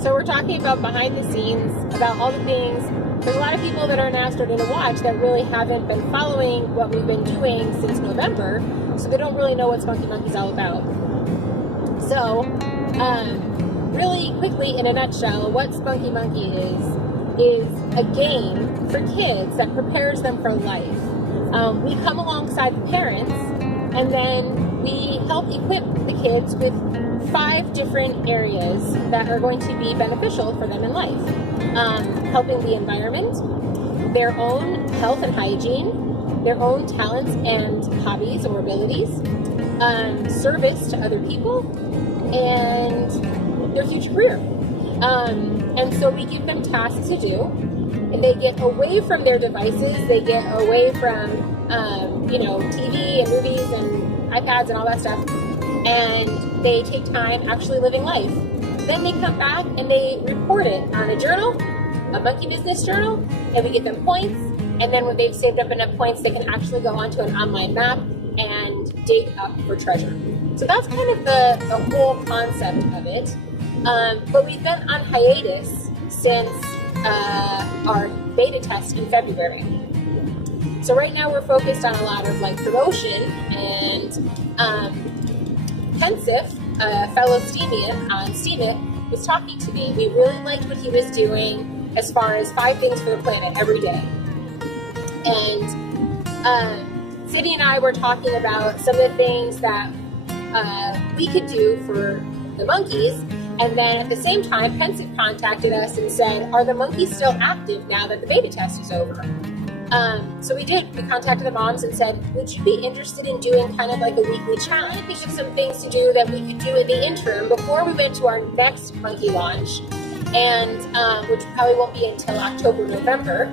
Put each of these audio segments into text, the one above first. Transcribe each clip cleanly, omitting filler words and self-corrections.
So we're talking about behind the scenes, about all the things. There's a lot of people that are now starting to watch that really haven't been following what we've been doing since November, so they don't really know what Spunky Monkees all about. So, really quickly, in a nutshell, what Spunky Monkey is a game for kids that prepares them for life. We come alongside the parents, and then we help equip the kids with 5 different areas that are going to be beneficial for them in life. Helping the environment, their own health and hygiene, their own talents and hobbies or abilities, service to other people, and their future career. And so we give them tasks to do, and they get away from their devices, they get away from TV and movies and iPads and all that stuff, and they take time actually living life. Then they come back and they report it on a journal, a monkey business journal, and we give them points, and then when they've saved up enough points, they can actually go onto an online map and dig up for treasure. So that's kind of the whole concept of it. But we've been on hiatus since our beta test in February. So right now we're focused on a lot of promotion, and Pensive, a fellow Steamian on Steamit, was talking to me. We really liked what he was doing as far as 5 things for the planet every day. And Sydney and I were talking about some of the things that we could do for the monkeys, and then at the same time, Pensive contacted us and said, are the monkeys still active now that the beta test is over? So we did. We contacted the moms and said, would you be interested in doing kind of like a weekly challenge? Think of some things to do that we could do in the interim before we went to our next monkey launch, and which probably won't be until October, November,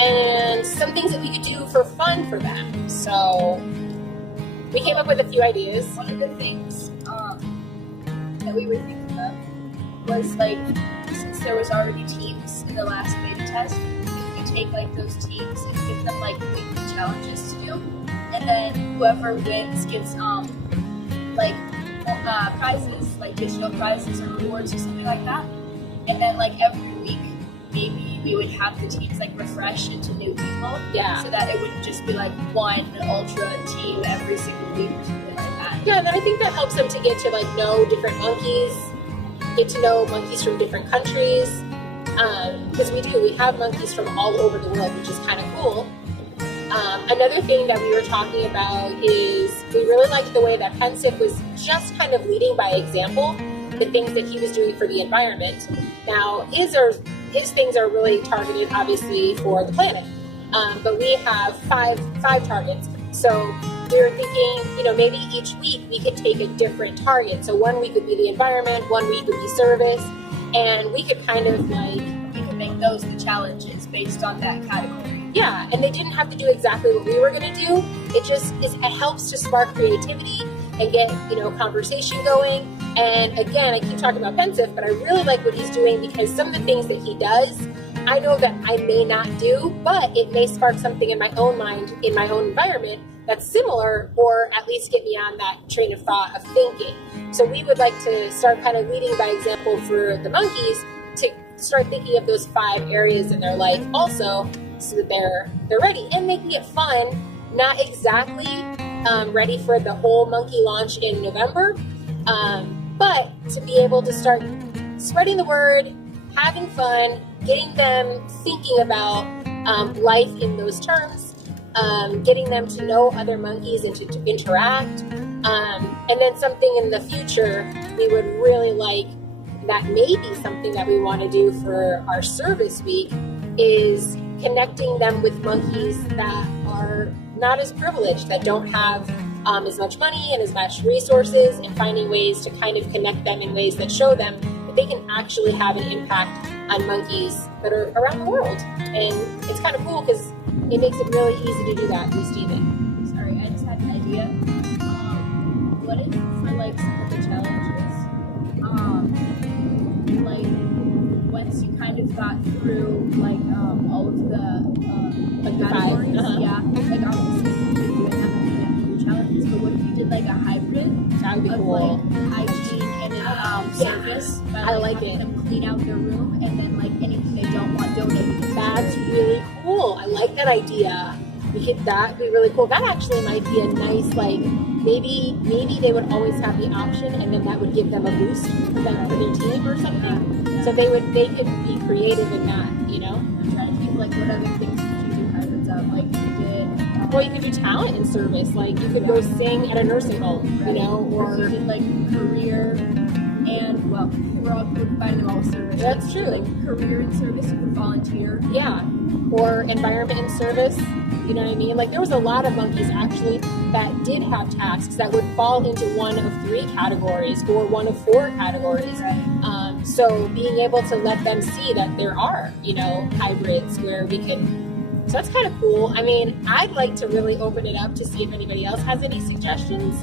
and some things that we could do for fun for them. So we came up with a few ideas. One of the things that we were thinking of was since there was already teams in the last beta test, take those teams and give them weekly challenges to do, and then whoever wins gets prizes, digital prizes or rewards or something like that. And then every week maybe we would have the teams refresh into new people, so that it wouldn't just be one ultra team every single week or something like that. Yeah, and then I think that helps them to get to know different monkeys, get to know monkeys from different countries. Because we have monkeys from all over the world, which is kind of cool. Another thing that we were talking about is we really liked the way that Pensive was just kind of leading by example, the things that he was doing for the environment. Now, his things are really targeted, obviously, for the planet, but we have five targets. So we were thinking, maybe each week we could take a different target. So one week would be the environment, one week would be service, and we could kind of we could make those the challenges based on that category. Yeah, and they didn't have to do exactly what we were going to do. It helps to spark creativity and get, conversation going. And again, I keep talking about Pensive, but I really like what he's doing because some of the things that he does, I know that I may not do, but it may spark something in my own mind, in my own environment that's similar, or at least get me on that train of thought of thinking. So we would like to start kind of leading by example for the monkeys to start thinking of those 5 areas in their life also, so that they're ready and making it fun, not exactly ready for the whole monkey launch in November, but to be able to start spreading the word, having fun, getting them thinking about life in those terms, getting them to know other monkeys and to interact, and then something in the future we would really like, that may be something that we want to do for our service week, is connecting them with monkeys that are not as privileged, that don't have as much money and as much resources, and finding ways to kind of connect them in ways that show them that they can actually have an impact on monkeys that are around the world. And it's kind of cool because it makes it really easy to do that through Steven. Sorry, I just had an idea. What if for some of the challenges, once you kind of got through all of the categories, obviously you could do it challenges, but what if you did a hybrid that would be of cool. Hygiene and service by I like having it. them clean out their room, and then like anything they don't want donated. That's really cool. I like that idea. That'd be really cool. That actually might be a nice, like, maybe they would always have the option, and then that would give them a boost for their team or something. Yeah. So they could be creative in that, you know? I'm trying to think like what other things could you do hybrids of, like you did. Well, you could do talent in service. Like you could go sing at a nursing home, you know, Or you or did like career and well, we're all combining them all with service. That's true. Like career in service, you could volunteer. yeah, or environment in service. You know what I mean? Like there was a lot of Monkees actually that did have tasks that would fall into one of 3 categories or one of 4 categories. Right. So being able to let them see that there are, you know, hybrids where we can. So that's kind of cool. I mean, I'd like to really open it up to see if anybody else has any suggestions,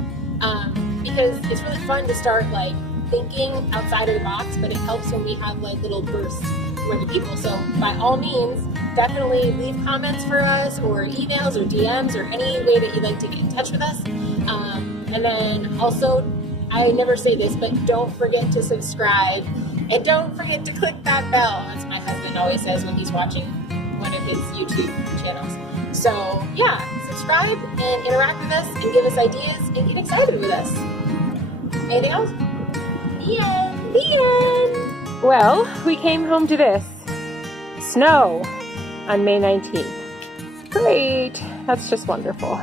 because it's really fun to start like thinking outside of the box, but it helps when we have like little bursts from other people. So by all means, definitely leave comments for us or emails or DMs or any way that you'd like to get in touch with us. And then also, I never say this, but don't forget to subscribe and don't forget to click that bell. That's my husband always says when he's watching one of his YouTube channels. So yeah, subscribe and interact with us and give us ideas and get excited with us. Anything else? The end. The end. Well, we came home to this. Snow on May 19th. Great. That's just wonderful.